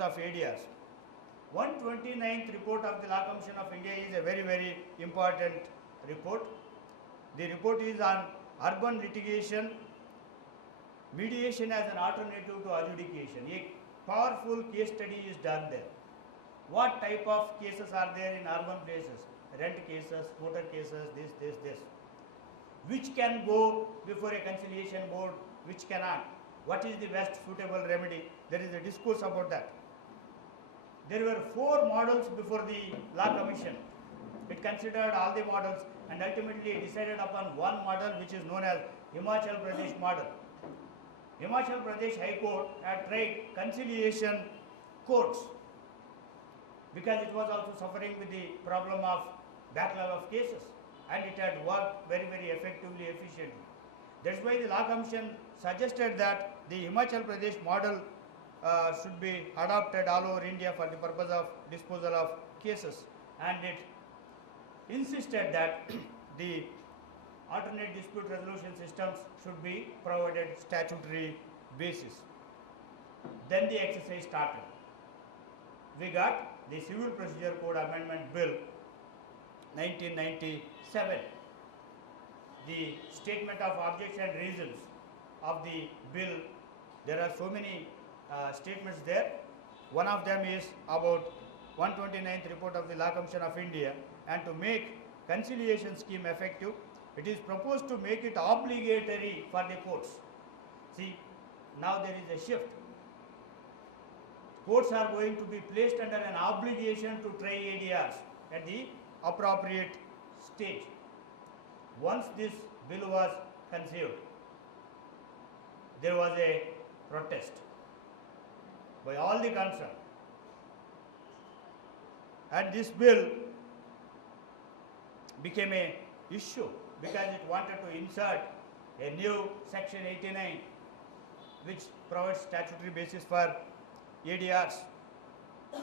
drafts of ADRs. 129th report of the Law Commission of India is a very, very important report. The report is on urban litigation, mediation as an alternative to adjudication. A powerful case study is done there. What type of cases are there in urban places? Rent cases, motor cases, this. Which can go before a conciliation board, which cannot? What is the best suitable remedy? There is a discourse about that. There were 4 models before the Law Commission. It considered all the models and ultimately decided upon one model which is known as Himachal Pradesh model. Himachal Pradesh High Court had tried conciliation courts because it was also suffering with the problem of backlog of cases, and it had worked very, very effectively, efficiently. That's why the Law Commission suggested that the Himachal Pradesh model should be adopted all over India for the purpose of disposal of cases, and it insisted that the alternate dispute resolution systems should be provided statutory basis. Then the exercise started. We got the Civil Procedure Code Amendment Bill 1997. The statement of objection and reasons of the bill, there are so many statements there. One of them is about 129th report of the Law Commission of India, and to make conciliation scheme effective, it is proposed to make it obligatory for the courts. See, now there is a shift. Courts are going to be placed under an obligation to try ADRs at the appropriate stage. Once this bill was conceived, there was a protest by all the concerned, and this bill became a issue because it wanted to insert a new section 89 which provides statutory basis for ADRs.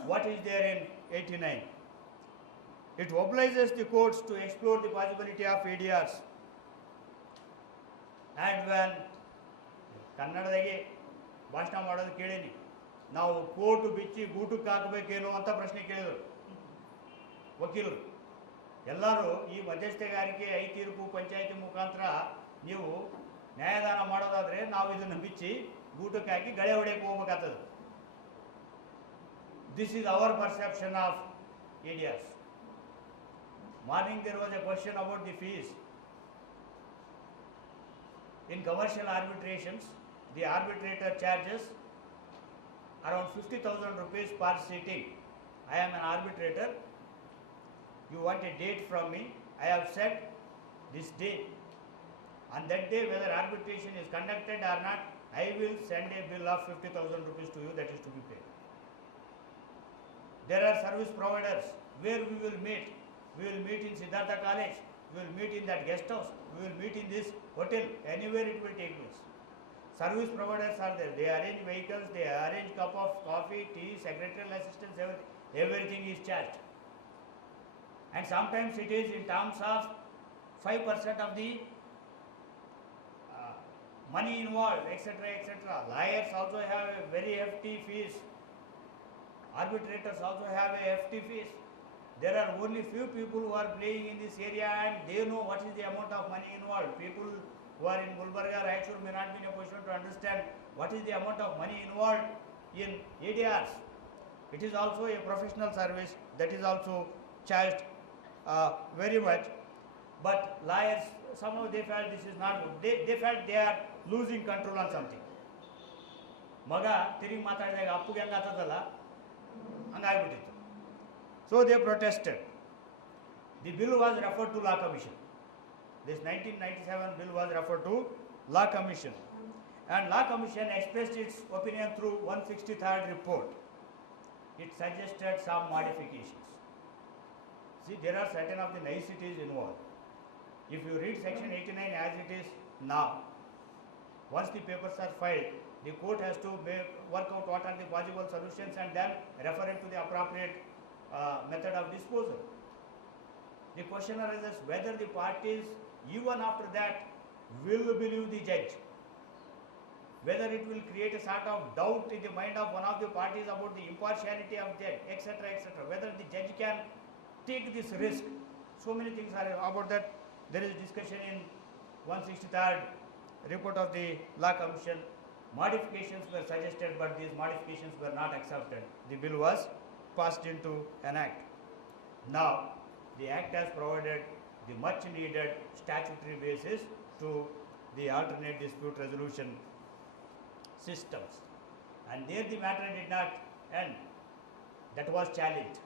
What is there in 89? It obliges the courts to explore the possibility of ADRs. And when ಕನ್ನಡದಾಗೆ ಭಾಷಣ ಮಾಡೋದು ಕೇಳೀನಿ, ನಾವು court ಬಿಚ್ಚಿ ಗೂಟಕ್ಕೆ ಹಾಕಬೇಕೇನೋ ಅಂತ ಪ್ರಶ್ನೆ ಕೇಳಿದರು ವಕೀಲರು. ಎಲ್ಲರೂ ಈ ಮಧ್ಯಸ್ಥಗಾರಿಕೆ ಐ ತೀರ್ಪು ಪಂಚಾಯಿತಿ ಮುಖಾಂತರ ನೀವು ನ್ಯಾಯದಾನ ಮಾಡೋದಾದರೆ ನಾವು ಇದನ್ನು ಬಿಚ್ಚಿ ಗೂಟಕ್ಕೆ ಹಾಕಿ ಗಳೆ ಹೊಡೆಯಕ್ಕೆ ಹೋಗ್ಬೇಕಾಗ್ತದೆ. This is our perception of ADRs. Morning there was a question about the fees. In commercial arbitrations, the arbitrator charges around 50,000 rupees per sitting. I am an arbitrator. You want a date from me. I have set this day. On that day, whether arbitration is conducted or not, I will send a bill of 50,000 rupees to you that is to be paid. There are service providers where we will meet. We will meet in Siddhartha College. We will meet in that guest house. We will meet in this hotel. Anywhere it will take place. Service providers are there. They arrange vehicles. They arrange cup of coffee, tea, secretarial assistance. Everything is charged. And sometimes it is in terms of 5% of the money involved, etc., etc. Lawyers also have a very hefty fees. Arbitrators also have a hefty fees. There are only few people who are playing in this area and they know what is the amount of money involved. People who are in Gulbarga, Raichur may not be in a position to understand what is the amount of money involved in ADRs. It is also a professional service that is also charged very much. But lawyers, somehow they felt this is not good. They felt they are losing control on something. ಮಗ ತಿರುಗಿ ಮಾತಾಡಿದಾಗ ಅಪ್ಪಗೆ ಹೆಂಗೆ ಆಗ್ತದಲ್ಲ ಹಂಗಾಗ್ಬಿಟ್ಟಿತ್ತು. So they protested. The bill was referred to Law Commission. This 1997 bill was referred to Law Commission. And Law Commission expressed its opinion through 163rd report. It suggested some modifications. See, there are certain of the niceties involved. If you read section 89 as it is now, once the papers are filed, the court has to work out what are the possible solutions and then refer it to the appropriate method of disposal. The question arises whether the parties, even after that, will believe the judge, whether it will create a sort of doubt in the mind of one of the parties about the impartiality of judge, etc., etc., whether the judge can take this risk. So many things are about that. There is discussion in 163rd report of the Law Commission. Modifications were suggested, but these modifications were not accepted. The bill was passed into an act. Now, the act has provided the much needed statutory basis to the alternate dispute resolution systems. And there the matter did not end. That was challenged.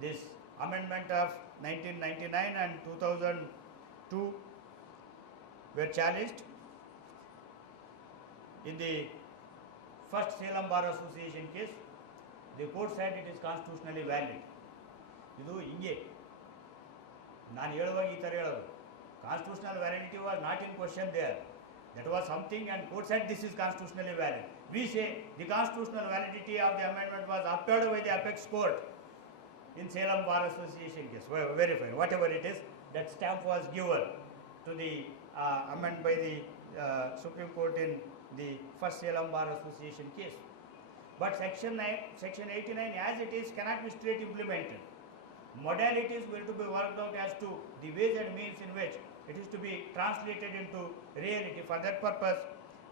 This amendment of 1999 and 2002 were challenged in the first Salem Bar Association case. The court said it is constitutionally valid. ಇದು ಹಿಂಗೆ ನಾನು ಹೇಳುವಾಗ ಈ ಥರ ಹೇಳೋದು. Constitutional validity was not in question there. That was something, and court said this is constitutionally valid. We say the constitutional validity of the amendment was upheld by the apex court in Salem Bar Association case. Well, very fine. Whatever it is, that stamp was given to the amendment by the Supreme Court in the first Salem Bar Association case. But section 89 as it is cannot be straight implemented. Modalities were to be worked out as to the ways and means in which it is to be translated into reality. For that purpose,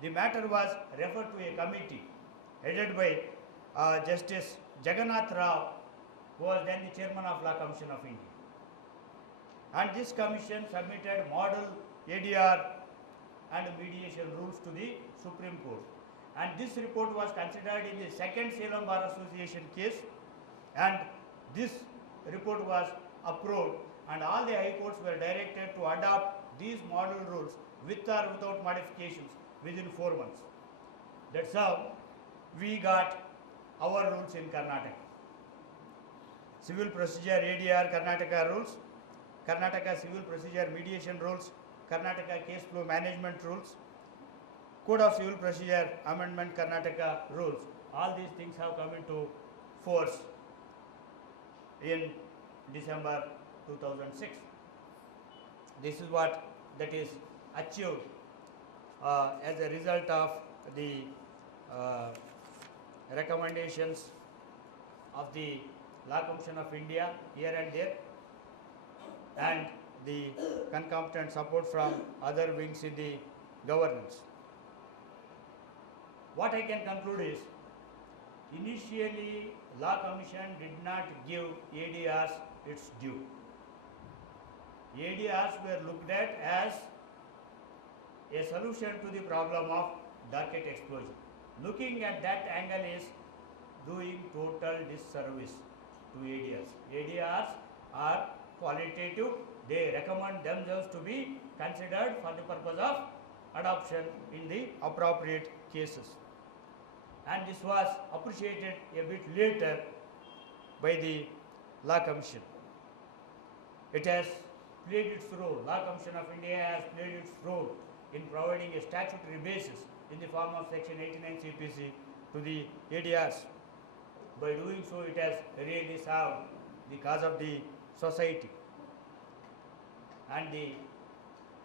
the matter was referred to a committee headed by Justice Jagannath Rao, who was then the chairman of Law Commission of India. And this commission submitted model ADR and mediation rules to the Supreme Court. And this report was considered in the second Salem Bar Association case, and this report was approved, and all the high courts were directed to adopt these model rules with or without modifications within 4 months. That's how we got our rules in Karnataka. Civil Procedure ADR Karnataka rules, Karnataka Civil Procedure Mediation rules, Karnataka Case Flow Management rules, Code of Civil Procedure Amendment Karnataka rules. All these things have come into force in December 2006. This is what that is achieved as a result of the recommendations of the Law Commission of India here and there, and the concomitant support from other wings in the governance. What I can conclude is, initially Law Commission did not give ADRs its due. ADRs were looked at as a solution to the problem of docket explosion. Looking at that angle is doing total disservice to ADRs. ADRs are qualitative. They recommend themselves to be considered for the purpose of adoption in the appropriate cases. And this was appreciated a bit later by the Law Commission. It has played its role. Law Commission of India has played its role in providing a statutory basis in the form of Section 89 CPC to the ADRs. By doing so, it has really served the cause of the society. And the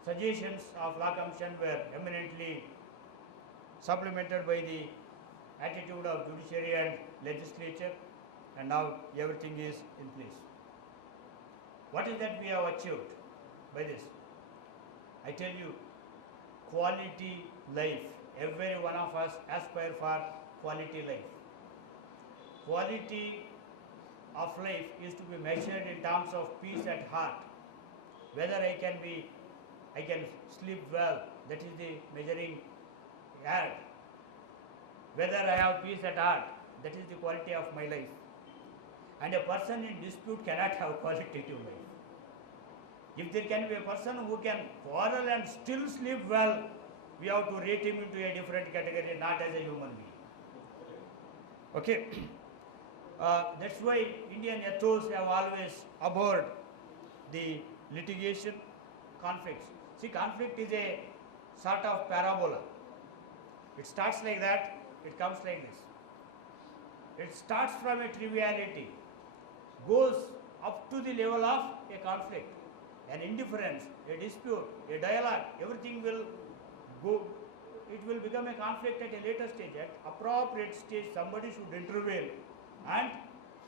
suggestions of Law Commission were eminently supplemented by the attitude of judiciary and legislature, and now everything is in place. What is that we have achieved by this? I tell you, quality life. Every one of us aspire for quality life. Quality of life is to be measured in terms of peace at heart. Whether I can sleep well, that is the measuring yard. Whether I have peace at heart, that is the quality of my life. And a person in dispute cannot have qualitative life. If there can be a person who can quarrel and still sleep well, we have to rate him into a different category, not as a human being. Okay? That's why Indian ethos have always abhorred the litigation, conflicts. See, conflict is a sort of parabola. It starts like that, it comes like this. It starts from a triviality, goes up to the level of a conflict, an indifference, a dispute, a dialogue. Everything will go, it will become a conflict at a later stage. At appropriate stage, somebody should intervene and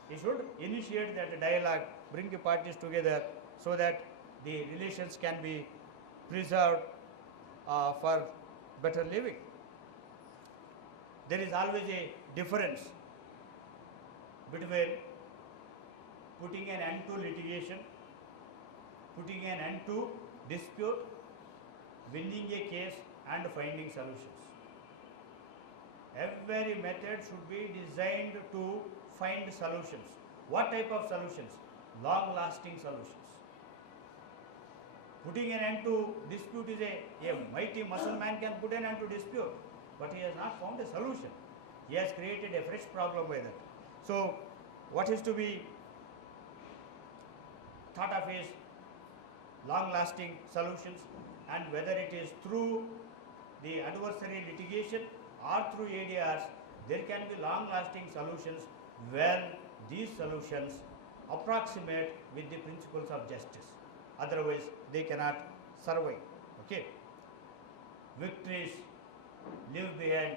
he should initiate that dialogue, bring the parties together so that the relations can be preserved for better living. There is always a difference between putting an end to litigation, putting an end to dispute, winning a case and finding solutions. Every method should be designed to find solutions. What type of solutions? Long lasting solutions. Putting an end to dispute is a mighty muscle man can put an end to dispute, but he has not found a solution. He has created a fresh problem by that. So, what is to be thought of is long lasting solutions, and whether it is through the adversary litigation or through ADRs, there can be long lasting solutions when these solutions approximate with the principles of justice. Otherwise, they cannot survive. Okay. Victories leave behind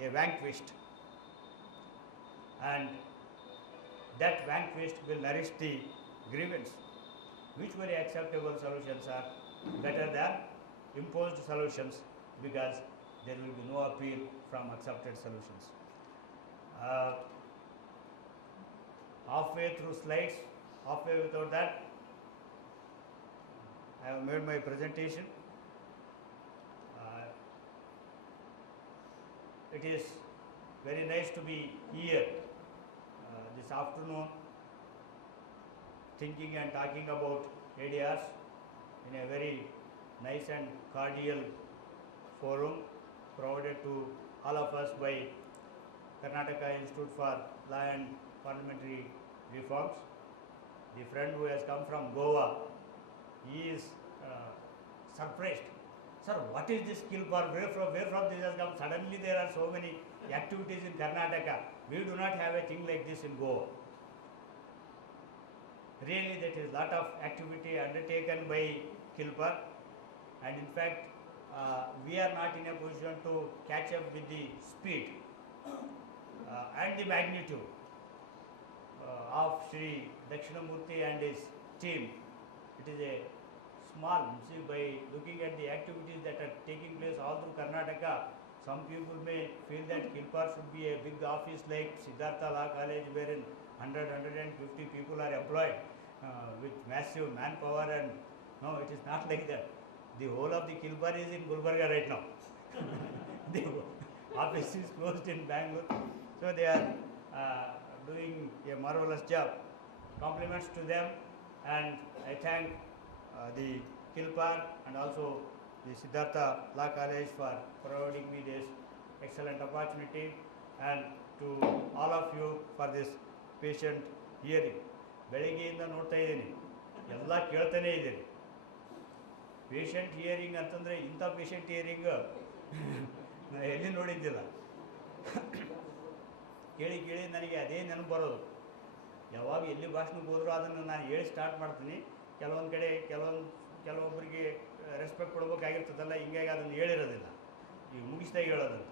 a vanquished, and that vanquished will nourish the grievance. Mutually acceptable solutions are better than imposed solutions, because there will be no appeal from accepted solutions. Halfway through slides, halfway without that, I have made my presentation. It is very nice to be here this afternoon, thinking and talking about ADRs in a very nice and cordial forum provided to all of us by Karnataka Institute for Law and Parliamentary Reforms. The friend who has come from Goa, he is surprised. Sir, what is this Kilpar? Where from this has come? Suddenly there are so many activities in Karnataka. We do not have a thing like this in Goa. Really, that is lot of activity undertaken by Kilpar, and in fact, we are not in a position to catch up with the speed and the magnitude of Sri Dakshinamurthy and his team. It is a small, see, by looking at the activities that are taking place all through Karnataka, some people may feel that Kilpar should be a big office like Siddhartha Law College, wherein 150 people are employed with massive manpower, and no, it is not like that. The whole of the Kilpar is in Gulbarga right now. The office is closed in Bangalore, so they are doing a marvelous job. Compliments to them, and I thank the Kilpar and also the Siddhartha Law College for providing me this excellent opportunity, and to all of you for this patient hearing. ಬೆಳಗ್ಗೆಯಿಂದ ನೋಡ್ತಾ ಇದ್ದೀನಿ, ಎಲ್ಲ ಕೇಳ್ತಾನೆ ಇದ್ದೀನಿ. Patient hearing ಅಂತಂದರೆ ಇಂಥ patient hearing ನಾನು ಎಲ್ಲಿ ನೋಡಿದ್ದಿಲ್ಲ. ಕೇಳಿ ಕೇಳಿ ನನಗೆ ಅದೇ ನೆನಪು ಬರೋದು. ಯಾವಾಗ ಎಲ್ಲಿ ಭಾಷಣಕ್ಕೆ ಹೋದರೂ ಅದನ್ನು ನಾನು ಹೇಳಿ ಸ್ಟಾರ್ಟ್ ಮಾಡ್ತೀನಿ. ಕೆಲವೊಂದು ಕಡೆ ಕೆಲವೊಬ್ಬರಿಗೆ ರೆಸ್ಪೆಕ್ಟ್ ಕೊಡ್ಬೇಕಾಗಿರ್ತದಲ್ಲ, ಹಿಂಗಾಗಿ ಅದನ್ನು ಹೇಳಿರೋದಿಲ್ಲ, ಈಗ ಮುಗಿಸ್ದಾಗ ಹೇಳೋದಂತ.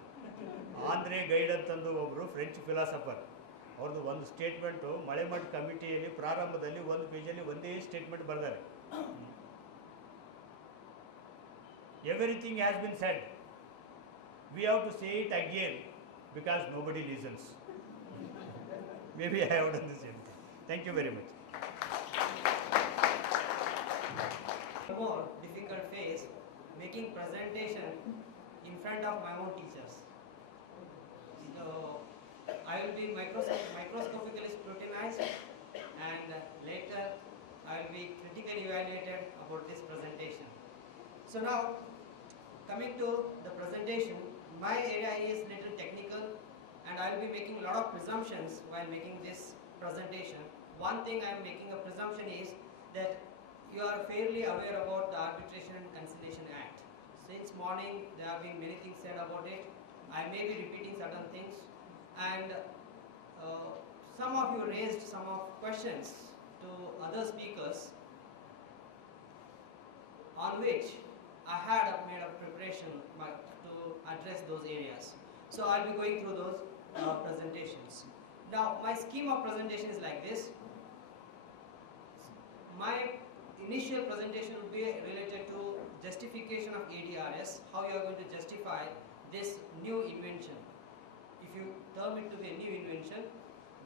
ಆಂಧ್ರೆ ಗೈಡ್ ಅಂತಂದು ಒಬ್ಬರು ಫ್ರೆಂಚ್ ಫಿಲಾಸಫರ್, ಅವ್ರದ್ದು ಒಂದು ಸ್ಟೇಟ್ಮೆಂಟು ಮಳೆಮಠ ಕಮಿಟಿಯಲ್ಲಿ ಪ್ರಾರಂಭದಲ್ಲಿ ಒಂದು ಪೇಜಲ್ಲಿ ಒಂದೇ ಸ್ಟೇಟ್ಮೆಂಟ್ ಬರೆದಾರೆ. Everything has been said, we have to say it again because nobody listens. Maybe I have done the same thing. Thank you very much. More difficult phase making presentation in front of my own teachers. So I will be microscopically scrutinized, and later I will be critically evaluated about this presentation. So now, coming to the presentation, my area is little technical, and I will be making a lot of presumptions while making this presentation. One thing I am making a presumption is that you are fairly aware about the Arbitration and Conciliation Act. Since morning there have been many things said about it. I may be repeating certain things, and some of you raised some of questions to other speakers, on which I had made a preparation to address those areas. So I'll be going through those presentations. Now my scheme of presentation is like this. My initial presentation will be related to justification of ADRS, how you are going to justify this new invention. If you term it to be a new invention,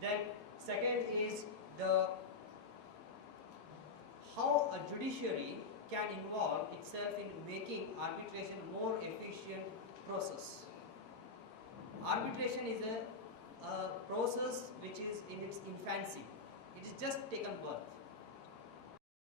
then second is the how a judiciary can involve itself in making arbitration more efficient process. Arbitration is a process which is in its infancy. It is just taken birth.